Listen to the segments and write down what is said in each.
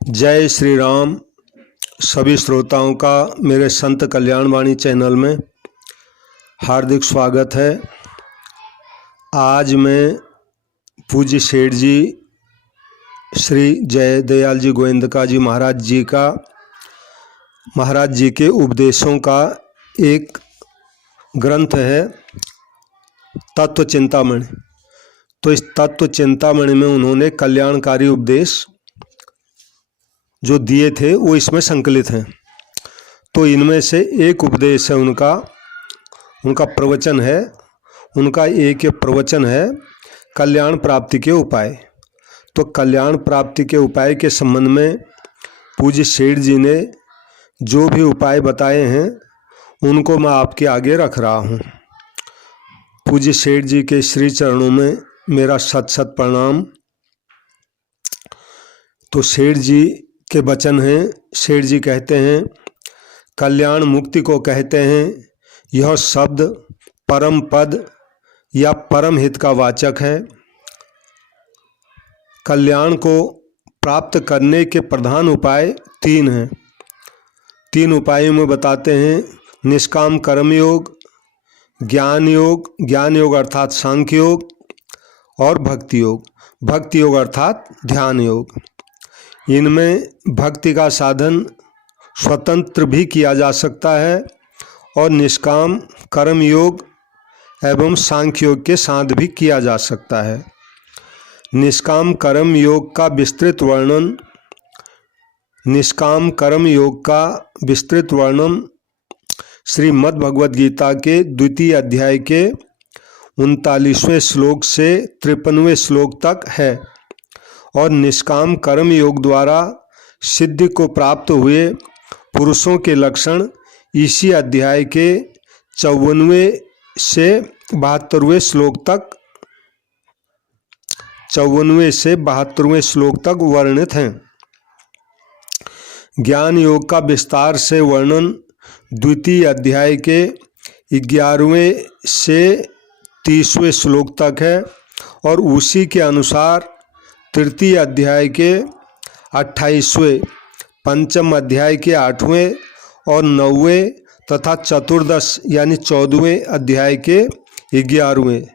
जय श्री राम। सभी श्रोताओं का मेरे संत कल्याणवाणी चैनल में हार्दिक स्वागत है। आज मैं पूज्य सेठ जी श्री जय दयाल जी गोविंदका जी महाराज जी के उपदेशों का एक ग्रंथ है तत्व चिंतामणि। तो इस तत्व चिंतामणि में उन्होंने कल्याणकारी उपदेश जो दिए थे वो इसमें संकलित हैं। तो इनमें से एक उपदेश है उनका प्रवचन है, उनका एक प्रवचन है कल्याण प्राप्ति के उपाय। तो कल्याण प्राप्ति के उपाय के संबंध में पूज्य सेठ जी ने जो भी उपाय बताए हैं उनको मैं आपके आगे रख रहा हूँ। पूज्य सेठ जी के श्री चरणों में मेरा सत सत प्रणाम। तो सेठ जी के वचन हैं। सेठ जी कहते हैं कल्याण मुक्ति को कहते हैं, यह शब्द परम पद या परम हित का वाचक है। कल्याण को प्राप्त करने के प्रधान उपाय तीन हैं। तीन उपायों में बताते हैं निष्काम कर्म योग, ज्ञान योग अर्थात सांख्य योग और भक्ति योग अर्थात ध्यान योग। इनमें भक्ति का साधन स्वतंत्र भी किया जा सकता है और निष्काम कर्म योग एवं सांख्य योग के साथ भी किया जा सकता है। निष्काम कर्म योग का विस्तृत वर्णन श्रीमद् भगवद गीता के द्वितीय अध्याय के 39वें श्लोक से 53वें श्लोक तक है और निष्काम कर्म योग द्वारा सिद्धि को प्राप्त हुए पुरुषों के लक्षण इसी अध्याय के 54वें से 72वें श्लोक तक वर्णित हैं। ज्ञान योग का विस्तार से वर्णन द्वितीय अध्याय के 11वें से 30वें श्लोक तक है और उसी के अनुसार तृतीय अध्याय के 28वें, पंचम अध्याय के 8वें और 9वें तथा चतुर्दश यानी 14वें अध्याय के 11वें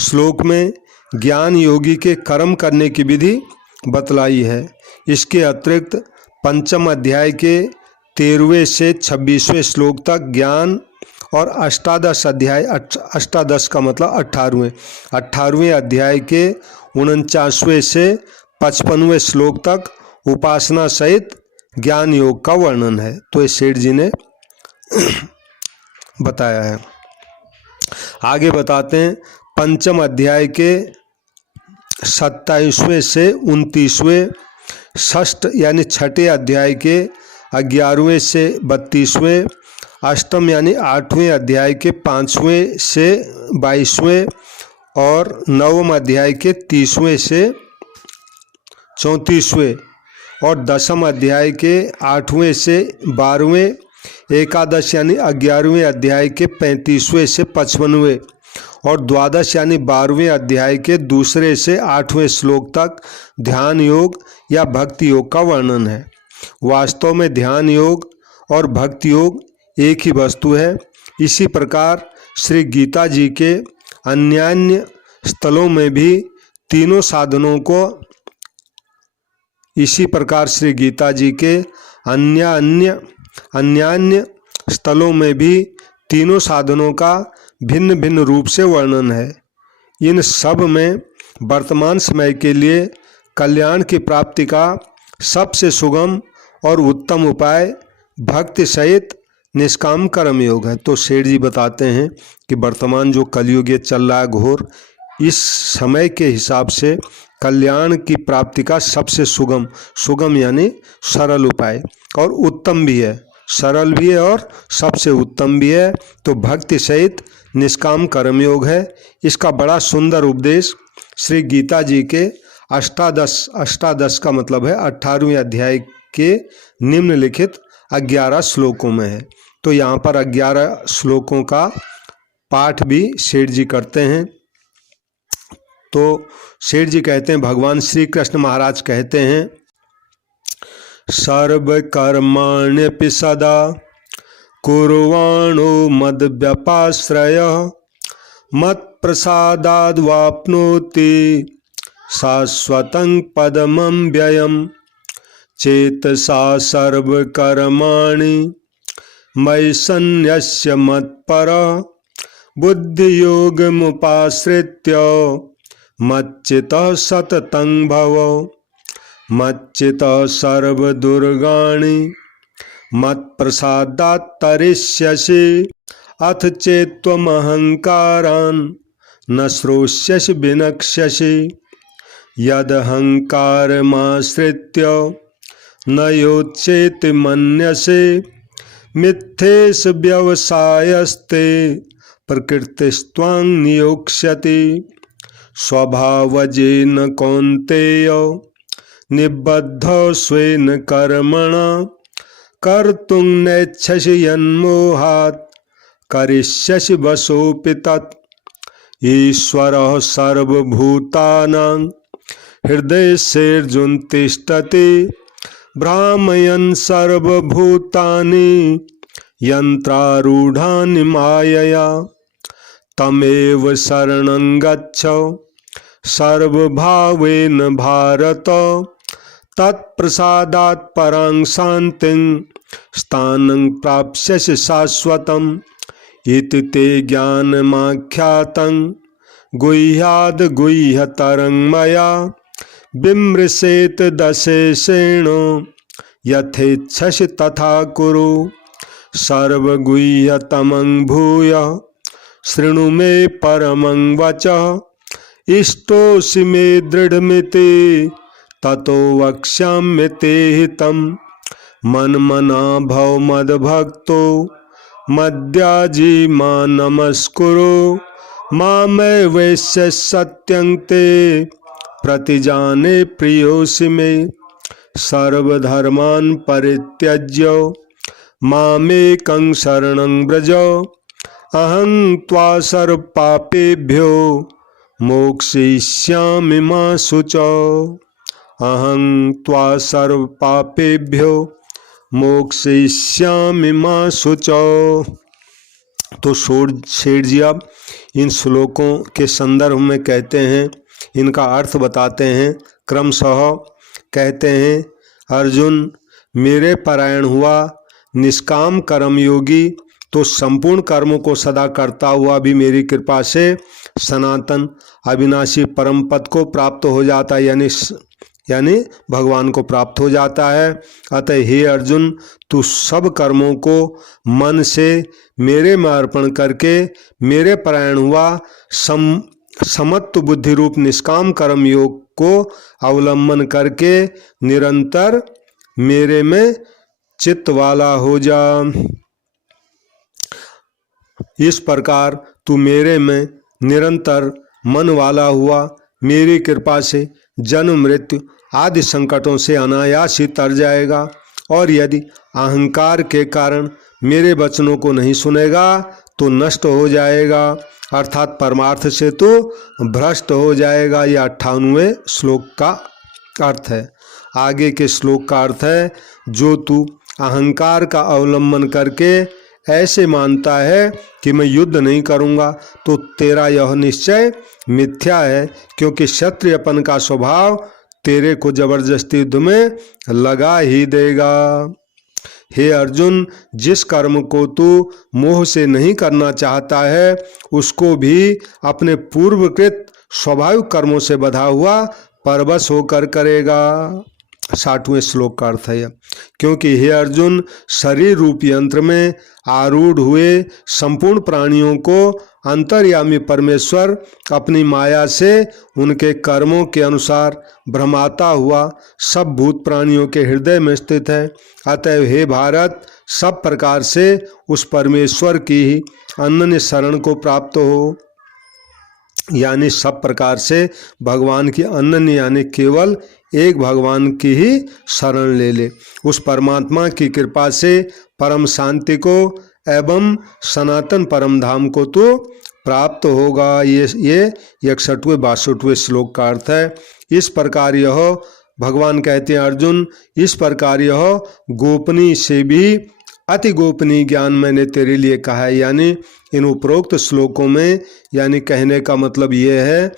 श्लोक में ज्ञान योगी के कर्म करने की विधि बतलाई है। इसके अतिरिक्त पंचम अध्याय के 13वें से 26वें श्लोक तक ज्ञान और अष्टादश का मतलब 18वें अध्याय के 49वें से 55वें श्लोक तक उपासना सहित ज्ञान योग का वर्णन है। तो ये सेठ जी ने बताया है। आगे बताते हैं पंचम अध्याय के 27वें से 29वें, षष्ठ यानी छठे अध्याय के 11वें से 32वें, अष्टम यानी 8वें अध्याय के 5वें से 22वें और नवम अध्याय के 30वें से 34वें और दशम अध्याय के 8वें से 12वें, एकादश यानी 11वें अध्याय के 35वें से 55वें और द्वादश यानी 12वें अध्याय के 2 से 8वें श्लोक तक ध्यान योग या भक्ति योग का वर्णन है। वास्तव में ध्यान योग और भक्ति योग एक ही वस्तु है। इसी प्रकार श्री गीता जी के अन्यान्य स्थलों में भी तीनों साधनों का भिन्न भिन्न रूप से वर्णन है। इन सब में वर्तमान समय के लिए कल्याण की प्राप्ति का सबसे सुगम और उत्तम उपाय भक्ति सहित निष्काम कर्म योग है। तो सेठ जी बताते हैं कि वर्तमान जो कलयुग चल रहा है घोर, इस समय के हिसाब से कल्याण की प्राप्ति का सबसे सुगम यानी सरल उपाय और उत्तम भी है, सरल भी है और सबसे उत्तम भी है तो भक्ति सहित निष्काम कर्म योग है। इसका बड़ा सुंदर उपदेश श्री गीता जी के अष्टादश का मतलब है 18वें अध्याय के निम्नलिखित 11 श्लोकों में है। तो यहाँ पर 11 श्लोकों का पाठ भी सेठ जी करते हैं। तो सेठ जी कहते हैं भगवान श्री कृष्ण महाराज कहते हैं सर्वकर्माण्यपि सदा कुर्वाणो मद्व्यपाश्रयः मत्प्रसादाद्वाप्नोति शाश्वतं पदमव्ययम्। चेतसा सर्वकर्माणि मयि सन्न्यस्य मत्परः बुद्धियोगमुपाश्रित्य मच्चित्तः सततं भव। मच्चित्तः सर्वदुर्गाणि मत्प्रसादात् तरिष्यसि। अथ चेत्त्वमहङ्कारान् न श्रोष्यसि विनक्ष्यसि। यदहङ्कारमाश्रित्य न योच्येति मन्यसे। मिथ्येष व्यवसायस्ते प्रकृतिस्त्वां नियोक्ष्यति। स्वभावजेन कौन्तेय निबद्धो स्वेन कर्मणा कर्तुं नेच्छसि यन्मोहात् करिष्यसि वशोऽपि तत्। ईश्वरः सर्वभूतानां हृदयेऽर्जुन तिष्ठति। भ्रामयन् सर्वभूतानि यन्त्रारूढानि मायया। तमेव शरणं गच्छ सर्वभावेन भारत। तत्प्रसादात् परां शान्तिं स्थानं प्राप्स्यसि शाश्वतम्। इति ते ज्ञानमाख्यातं गुह्याद् गुह्यतरं मया। विमृशेत दशेषेण यथेच्छसि तथा कुरु। सर्वगुह्यतमं भूयः शृणु मे परमं वचः। इष्टोऽसि मे दृढमिति ततो वक्ष्यामि ते हितम्। मन्मना भव मद्भक्तो मद्याजी मां नमस्कुरु। मामैव वैश्य सत्यं ते प्रतिजाने प्रियोऽसि मे। सर्वधर्मान् परित्यज्य मामेकं शरणं व्रज। अहं त्वा सर्वपापेभ्यो मोक्षयिष्यामि मा शुचः। अहं त्वा सर्वपापेभ्यो मोक्षयिष्यामि मा शुचः। तो शेठ जी अब इन श्लोकों के संदर्भ में कहते हैं, इनका अर्थ बताते हैं। क्रमशः कहते हैं, अर्जुन मेरे परायण हुआ निष्काम कर्मयोगी तो संपूर्ण कर्मों को सदा करता हुआ भी मेरी कृपा से सनातन अविनाशी परम पद को प्राप्त हो जाता है, यानी भगवान को प्राप्त हो जाता है। अतः हे अर्जुन, तू सब कर्मों को मन से मेरे में अर्पण करके मेरे परायण हुआ समत्व बुद्धि रूप निष्काम कर्म योग को अवलंबन करके निरंतर मेरे में चित्त वाला हो जा। इस प्रकार तू मेरे में निरंतर मन वाला हुआ मेरी कृपा से जन्म मृत्यु आदि संकटों से अनायास ही तर जाएगा। और यदि अहंकार के कारण मेरे वचनों को नहीं सुनेगा तो नष्ट हो जाएगा, अर्थात परमार्थ से तो भ्रष्ट हो जाएगा। यह 98वें श्लोक का अर्थ है। आगे के श्लोक का अर्थ है, जो तू अहंकार का अवलंबन करके ऐसे मानता है कि मैं युद्ध नहीं करूँगा तो तेरा यह निश्चय मिथ्या है, क्योंकि क्षत्रियपन का स्वभाव तेरे को जबरदस्ती युद्ध में लगा ही देगा। हे अर्जुन, जिस कर्म को तू मोह से नहीं करना चाहता है उसको भी अपने पूर्वकृत स्वाभाविक कर्मों से बधा हुआ परवश होकर करेगा। 60वें श्लोक का अर्थ है, क्योंकि हे अर्जुन, शरीर रूप यंत्र में आरूढ़ हुए संपूर्ण प्राणियों को अंतर्यामी परमेश्वर अपनी माया से उनके कर्मों के अनुसार भ्रमाता हुआ सब भूत प्राणियों के हृदय में स्थित है। अतएव हे भारत, सब प्रकार से उस परमेश्वर की ही अनन्य शरण को प्राप्त हो, यानी सब प्रकार से भगवान की अनन्य यानी केवल एक भगवान की ही शरण ले ले। उस परमात्मा की कृपा से परम शांति को एवं सनातन परम धाम को तो प्राप्त होगा। ये 61वें 62वें श्लोक का अर्थ है। इस प्रकार यह भगवान कहते हैं अर्जुन, इस प्रकार यह गोपनीय से भी अति गोपनीय ज्ञान मैंने तेरे लिए कहा है। यानी इन उपरोक्त श्लोकों में, यानी कहने का मतलब ये है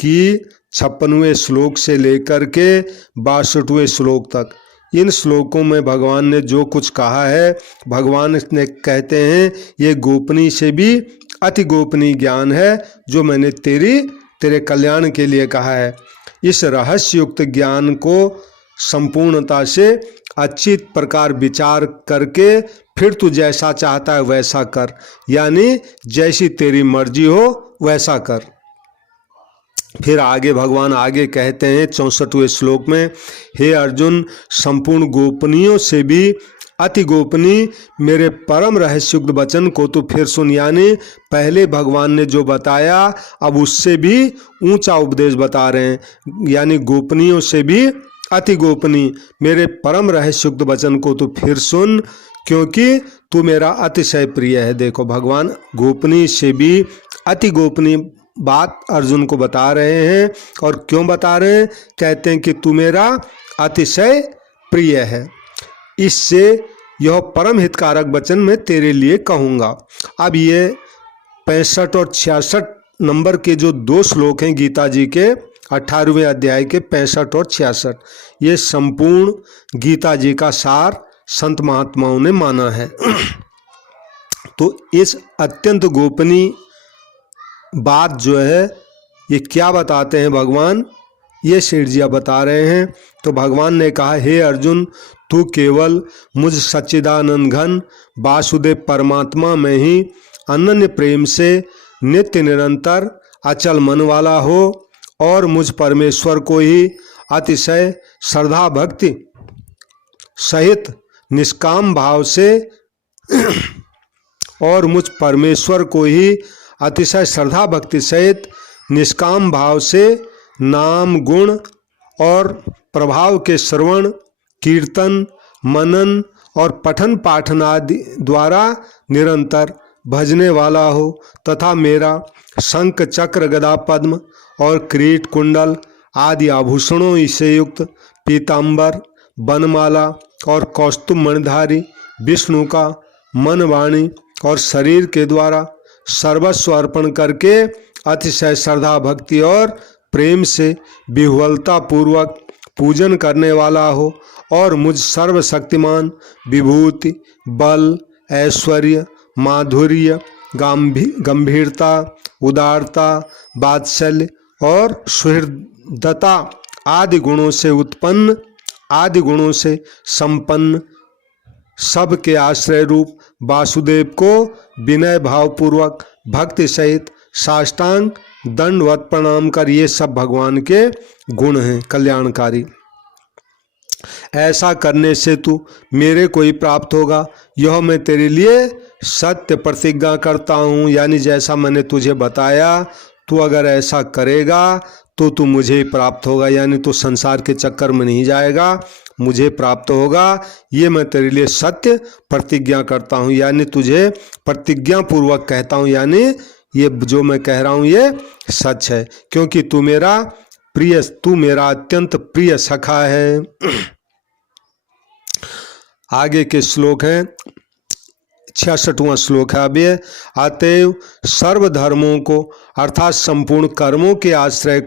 कि 56वें श्लोक से लेकर के 62वें श्लोक तक इन श्लोकों में भगवान ने जो कुछ कहा है, भगवान ने कहते हैं ये गोपनीय से भी अति गोपनीय ज्ञान है जो मैंने तेरे कल्याण के लिए कहा है। इस रहस्युक्त ज्ञान को संपूर्णता से अच्छी प्रकार विचार करके फिर तू जैसा चाहता है वैसा कर, यानी जैसी तेरी मर्जी हो वैसा कर। फिर आगे भगवान आगे कहते हैं 64वें श्लोक में, हे अर्जुन, संपूर्ण गोपनीयों से भी अति गोपनीय मेरे परम रहस्युक्त वचन को तू फिर सुन। यानी पहले भगवान ने जो बताया अब उससे भी ऊंचा उपदेश बता रहे हैं, यानी गोपनीयों से भी अति गोपनीय मेरे परम रहस्युक्त वचन को तू फिर सुन, क्योंकि तू मेरा अतिशय प्रिय है। देखो भगवान गोपनीय से भी अति गोपनीय बात अर्जुन को बता रहे हैं। और क्यों बता रहे हैं? कहते हैं कि तू मेरा अतिशय प्रिय है, इससे यह परम हितकारक वचन मैं तेरे लिए कहूँगा। अब ये 65 और 66 नंबर के जो 2 श्लोक हैं गीता जी के 18वें अध्याय के 65 और 66, ये संपूर्ण गीता जी का सार संत महात्माओं ने माना है। तो इस अत्यंत गोपनीय बात जो है ये क्या बताते हैं भगवान, ये शेर जी बता रहे हैं। तो भगवान ने कहा, हे अर्जुन, तू केवल मुझ सच्चिदानंद घन वासुदेव परमात्मा में ही अनन्य प्रेम से नित्य निरंतर अचल मन वाला हो और मुझ परमेश्वर को ही अतिशय श्रद्धा भक्ति सहित निष्काम भाव से और मुझ परमेश्वर को ही अतिशय श्रद्धा भक्ति सहित निष्काम भाव से नाम गुण और प्रभाव के श्रवण कीर्तन मनन और पठन पाठन आदि द्वारा निरंतर भजने वाला हो तथा मेरा शंख चक्र गदा पद्म और किरीट कुंडल आदि आभूषणों से युक्त पीताम्बर बनमाला और कौस्तुभ मणिधारी विष्णु का मन वाणी और शरीर के द्वारा सर्वस्व अर्पण करके अतिशय श्रद्धा भक्ति और प्रेम से विह्वलता पूर्वक पूजन करने वाला हो और मुझ सर्वशक्तिमान विभूति बल ऐश्वर्य माधुर्य गंभीरता उदारता वात्सल्य और सुहृदता आदि गुणों से उत्पन्न आदि गुणों से संपन्न सबके आश्रय रूप वासुदेव को विनय भावपूर्वक भक्ति सहित साष्टांग दंडवत प्रणाम कर। ये सब भगवान के गुण हैं कल्याणकारी। ऐसा करने से तू मेरे को ही प्राप्त होगा, यह मैं तेरे लिए सत्य प्रतिज्ञा करता हूँ। यानी जैसा मैंने तुझे बताया तू अगर ऐसा करेगा तो तू मुझे ही प्राप्त होगा, यानी तू संसार के चक्कर में नहीं जाएगा, मुझे प्राप्त होगा। ये मैं तेरे लिए सत्य प्रतिज्ञा करता हूँ, यानी तुझे प्रतिज्ञा पूर्वक कहता हूँ, यानी ये जो मैं कह रहा हूँ ये सच है, क्योंकि तू मेरा अत्यंत प्रिय सखा है। आगे के श्लोक हैं 66वां श्लोक है। अब ये अतएव सर्वधर्मों को अर्थात संपूर्ण कर्मों के आश्रय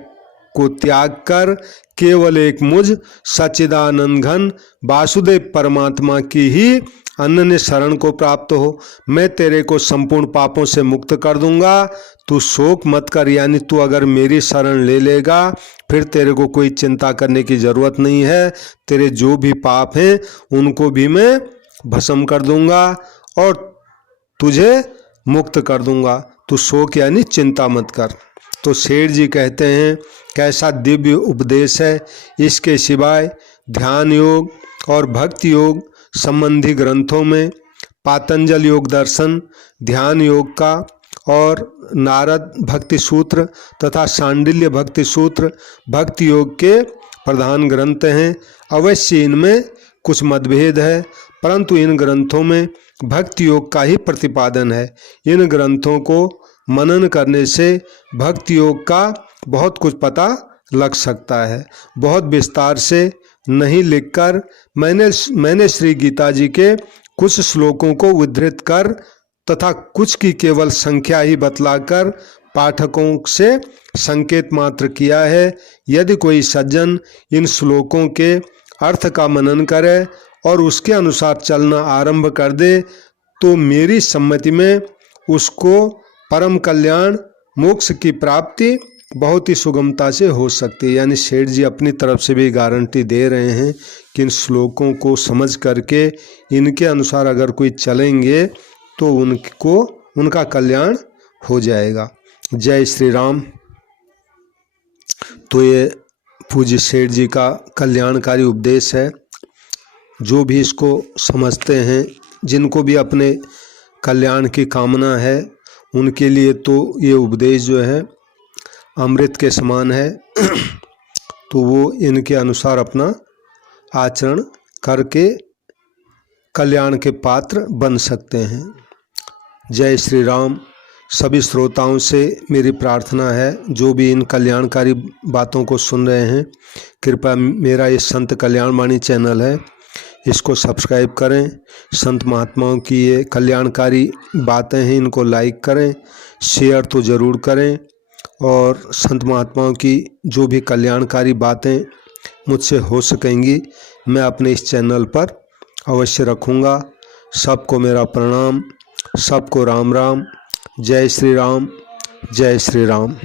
को त्याग कर केवल एक मुझ सच्चिदानंद घन वासुदेव परमात्मा की ही अनन्य शरण को प्राप्त हो। मैं तेरे को संपूर्ण पापों से मुक्त कर दूंगा, तू शोक मत कर। यानी तू अगर मेरी शरण ले लेगा फिर तेरे को कोई चिंता करने की ज़रूरत नहीं है। तेरे जो भी पाप हैं उनको भी मैं भस्म कर दूंगा और तुझे मुक्त कर दूंगा। तू शोक यानी चिंता मत कर। तो शेर जी कहते हैं कैसा दिव्य उपदेश है। इसके सिवाय ध्यान योग और भक्ति योग संबंधी ग्रंथों में पातंजल योग दर्शन ध्यान योग का और नारद भक्ति सूत्र तथा सांडिल्य भक्ति सूत्र भक्ति योग के प्रधान ग्रंथ हैं। अवश्य इनमें कुछ मतभेद है, परंतु इन ग्रंथों में भक्ति योग का ही प्रतिपादन है। इन ग्रंथों को मनन करने से भक्ति योग का बहुत कुछ पता लग सकता है। बहुत विस्तार से नहीं लिखकर मैंने श्री गीता जी के कुछ श्लोकों को उद्धृत कर तथा कुछ की केवल संख्या ही बतलाकर पाठकों से संकेत मात्र किया है। यदि कोई सज्जन इन श्लोकों के अर्थ का मनन करे और उसके अनुसार चलना आरंभ कर दे तो मेरी सम्मति में उसको परम कल्याण मोक्ष की प्राप्ति बहुत ही सुगमता से हो सकती है। यानी सेठ जी अपनी तरफ से भी गारंटी दे रहे हैं कि इन श्लोकों को समझ करके इनके अनुसार अगर कोई चलेंगे तो उनका कल्याण हो जाएगा। जय श्री राम। तो ये पूज्य सेठ जी का कल्याणकारी उपदेश है। जो भी इसको समझते हैं, जिनको भी अपने कल्याण की कामना है, उनके लिए तो ये उपदेश जो है अमृत के समान है। तो वो इनके अनुसार अपना आचरण करके कल्याण के पात्र बन सकते हैं। जय श्री राम। सभी श्रोताओं से मेरी प्रार्थना है, जो भी इन कल्याणकारी बातों को सुन रहे हैं, कृपया मेरा ये संत कल्याणवाणी चैनल है, इसको सब्सक्राइब करें। संत महात्माओं की ये कल्याणकारी बातें हैं, इनको लाइक करें, शेयर तो ज़रूर करें। और संत महात्माओं की जो भी कल्याणकारी बातें मुझसे हो सकेंगी मैं अपने इस चैनल पर अवश्य रखूँगा। सबको मेरा प्रणाम, सबको राम राम। जय श्री राम, जय श्री राम।